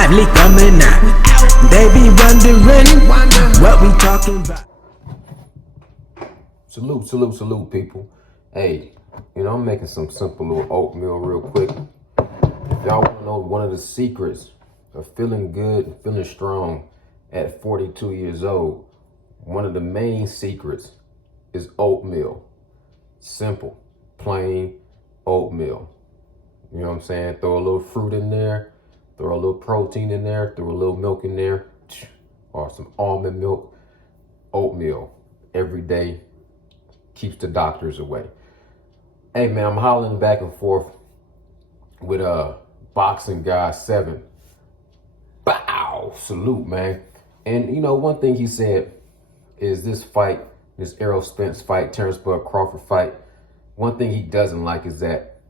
lively coming out. They be wondering what we talking about. Salute, people. Hey, I'm making some simple little oatmeal real quick. If y'all want to know one of the secrets of feeling good, feeling strong at 42 years old, one of the main secrets is oatmeal. Simple, plain oatmeal. You know what I'm saying? Throw a little fruit in there, throw a little protein in there, throw a little milk in there, or some almond milk. Oatmeal every day keeps the doctors away. Hey man, I'm hollering back and forth with Boxing Guy 7. Bow! Salute, man. And one thing he said is this fight, this Errol Spence fight, Terrence Crawford fight, one thing he doesn't like is that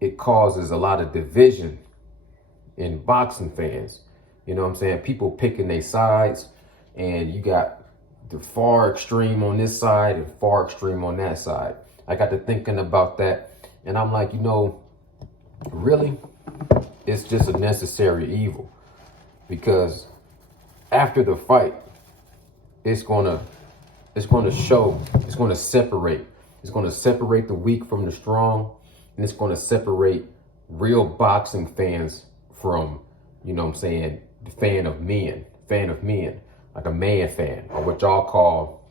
it causes a lot of division in boxing fans. You know what I'm saying? People picking their sides, and you got the far extreme on this side and far extreme on that side. I got to thinking about that, and I'm like, really, it's just a necessary evil, because after the fight, it's gonna separate the weak from the strong, and it's gonna separate real boxing fans from, the fan of men, like a man fan, or what y'all call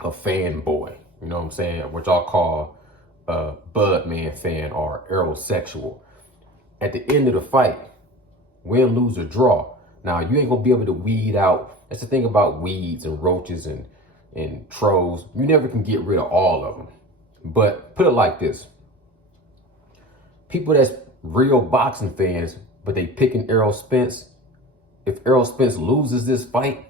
a fanboy, what y'all call a Bud Man fan or Errol-sexual. At the end of the fight, win, lose, or draw. Now, you ain't gonna be able to weed out. That's the thing about weeds and roaches and trolls. You never can get rid of all of them. But put it like this. People that's real boxing fans, but they picking Errol Spence, if Errol Spence loses this fight,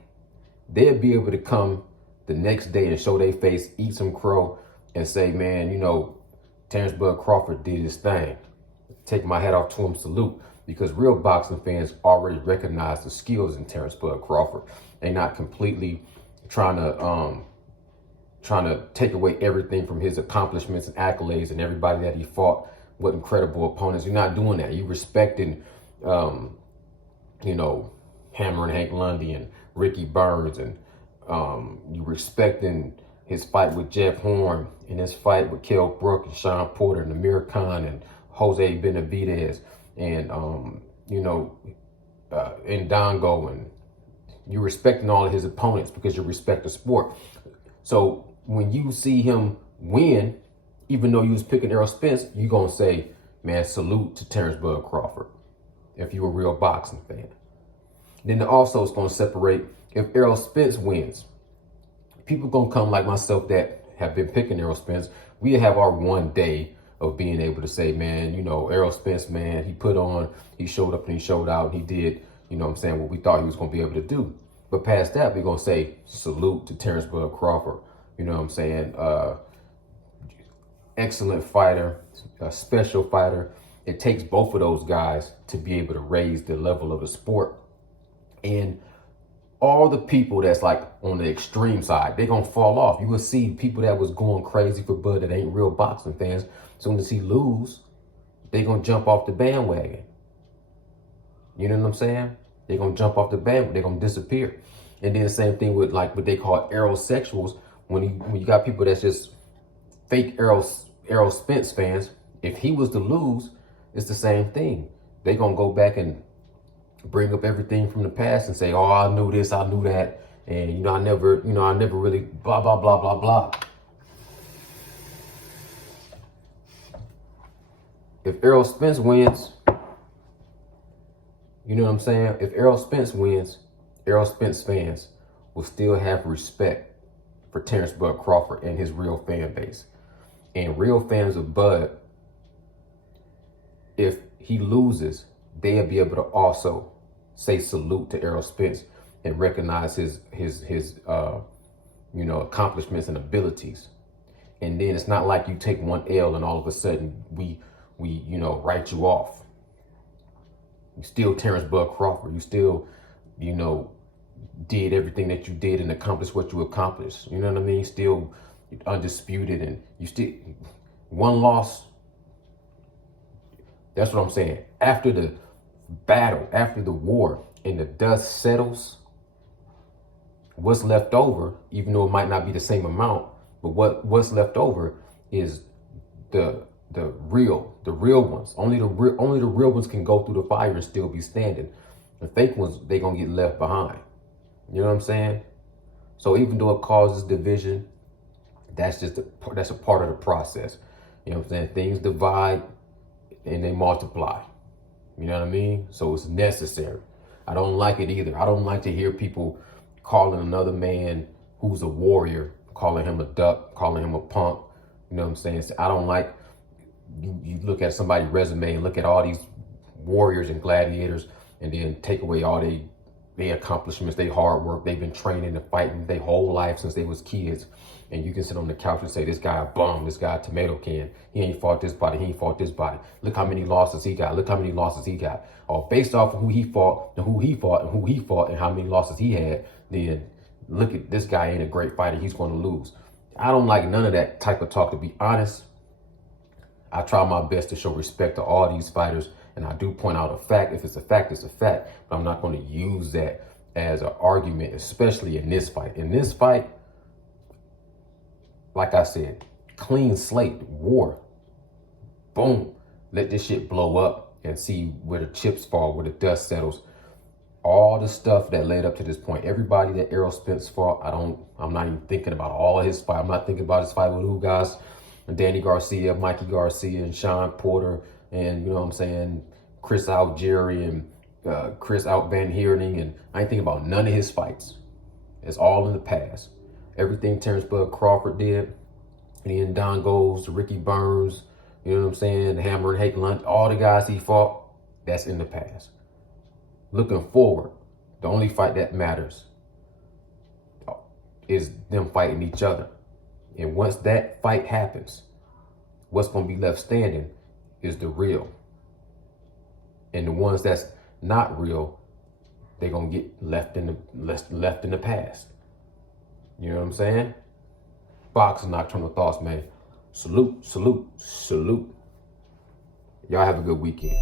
they'll be able to come the next day and show their face, eat some crow, and say, man, Terrence Crawford did his thing. Take my hat off to him, salute. Because real boxing fans already recognize the skills in Terrence Crawford. They're not completely trying to take away everything from his accomplishments and accolades and everybody that he fought with incredible opponents. You're not doing that. You're respecting, Hammer and Hank Lundy and Ricky Burns, and you respecting his fight with Jeff Horn and his fight with Kell Brook and Sean Porter and Amir Khan and Jose Benavidez and Ndongo, and you're respecting all of his opponents because you respect the sport. So when you see him win, even though you was picking Errol Spence, you're gonna say, man, salute to Terrence Crawford, if you're a real boxing fan. Then also it's gonna separate if Errol Spence wins. People gonna come like myself that have been picking Errol Spence. We have our one day of being able to say, man, Errol Spence, man, he showed up and he showed out, and he did, what we thought he was going to be able to do. But past that, we're going to say salute to Terrence Crawford. Excellent fighter, a special fighter. It takes both of those guys to be able to raise the level of the sport. And all the people that's like on the extreme side, they're going to fall off. You will see people that was going crazy for Bud that ain't real boxing fans. As soon as he lose, they're going to jump off the bandwagon. You know what I'm saying? They're going to jump off the bandwagon. They're going to disappear. And then the same thing with like what they call Errol-sexuals. When you got people that's just fake Errol Spence fans, if he was to lose, it's the same thing. They're going to go back and bring up everything from the past and say, oh, I knew this, I knew that. And, I never really blah, blah, blah, blah, blah. If Errol Spence wins, you know what I'm saying? If Errol Spence wins, Errol Spence fans will still have respect for Terrence Crawford and his real fan base. And real fans of Bud, if he loses, they'll be able to also say salute to Errol Spence and recognize his accomplishments and abilities. And then it's not like you take one L and all of a sudden we write you off. You still Terrence Crawford. You still, did everything that you did and accomplished what you accomplished. You know what I mean? Still undisputed, and you still one loss. That's what I'm saying. After the battle, after the war, and the dust settles, what's left over, even though it might not be the same amount, but what's left over is the real ones. Only the real ones can go through the fire and still be standing. The fake ones, they gonna get left behind. You know what I'm saying? So even though it causes division, that's a part of the process. You know what I'm saying? Things divide and they multiply. You know what I mean? So it's necessary. I don't like it either. I don't like to hear people calling another man who's a warrior, calling him a duck, calling him a punk. You know what I'm saying? So I don't like, you look at somebody's resume and look at all these warriors and gladiators and then take away all their accomplishments, their hard work. They've been training and fighting their whole life since they was kids. And you can sit on the couch and say, this guy a bum, this guy a tomato can. He ain't fought this body, he ain't fought this body. Look how many losses he got, look how many losses he got. Or based off of who he fought and who he fought and who he fought and how many losses he had, then look at this guy ain't a great fighter, he's gonna lose. I don't like none of that type of talk, to be honest. I try my best to show respect to all these fighters, and I do point out a fact. If it's a fact, it's a fact. But I'm not going to use that as an argument, especially in this fight. In this fight, like I said, clean slate, war. Boom. Let this shit blow up and see where the chips fall, where the dust settles. All the stuff that led up to this point. Everybody that Errol Spence fought, I'm not even thinking about all of his fight. I'm not thinking about his fight with who guys, Danny Garcia, Mikey Garcia, and Sean Porter, and you know what I'm saying, Chris Algieri and Chris Out Van Heerning, and I ain't thinking about none of his fights. It's all in the past. Everything Terrence Bud Crawford did, and then Don Goes, Ricky Burns, you know what I'm saying, Hammer and Hake Lunch, all the guys he fought, that's in the past. Looking forward, the only fight that matters is them fighting each other. And once that fight happens, what's going to be left standing is the real. And the ones that's not real, they're going to get left in the past. You know what I'm saying? Boxing Nocturnal Thoughts, man. Salute, salute, salute. Y'all have a good weekend.